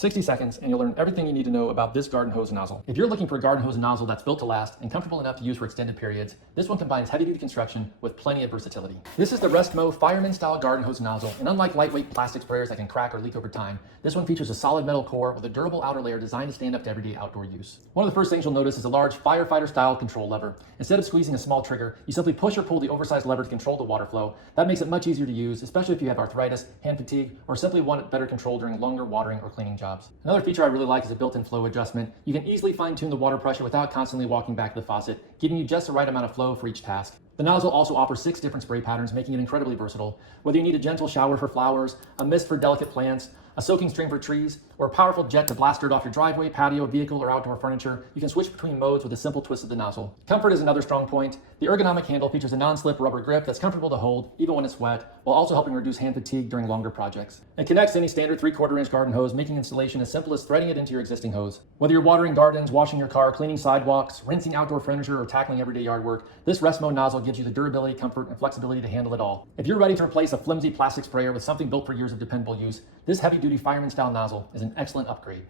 60 seconds and you'll learn everything you need to know about this garden hose nozzle. If you're looking for a garden hose nozzle that's built to last and comfortable enough to use for extended periods, this one combines heavy-duty construction with plenty of versatility. This is the RESTMO Fireman style garden hose nozzle, and unlike lightweight plastic sprayers that can crack or leak over time, this one features a solid metal core with a durable outer layer designed to stand up to everyday outdoor use. One of the first things you'll notice is a large firefighter style control lever. Instead of squeezing a small trigger, you simply push or pull the oversized lever to control the water flow. That makes it much easier to use, especially if you have arthritis, hand fatigue, or simply want better control during longer watering or cleaning jobs. Another feature I really like is a built-in flow adjustment. You can easily fine-tune the water pressure without constantly walking back to the faucet, giving you just the right amount of flow for each task. The nozzle also offers 6 different spray patterns, making it incredibly versatile. Whether you need a gentle shower for flowers, a mist for delicate plants, a soaking stream for trees, or a powerful jet to blast dirt off your driveway, patio, vehicle, or outdoor furniture, you can switch between modes with a simple twist of the nozzle. Comfort is another strong point. The ergonomic handle features a non-slip rubber grip that's comfortable to hold even when it's wet, while also helping reduce hand fatigue during longer projects. It connects to any standard 3/4 inch garden hose, making installation as simple as threading it into your existing hose. Whether you're watering gardens, washing your car, cleaning sidewalks, rinsing outdoor furniture, or tackling everyday yard work, this RESTMO nozzle gives you the durability, comfort, and flexibility to handle it all. If you're ready to replace a flimsy plastic sprayer with something built for years of dependable use, this heavy-duty fireman-style nozzle is an excellent upgrade.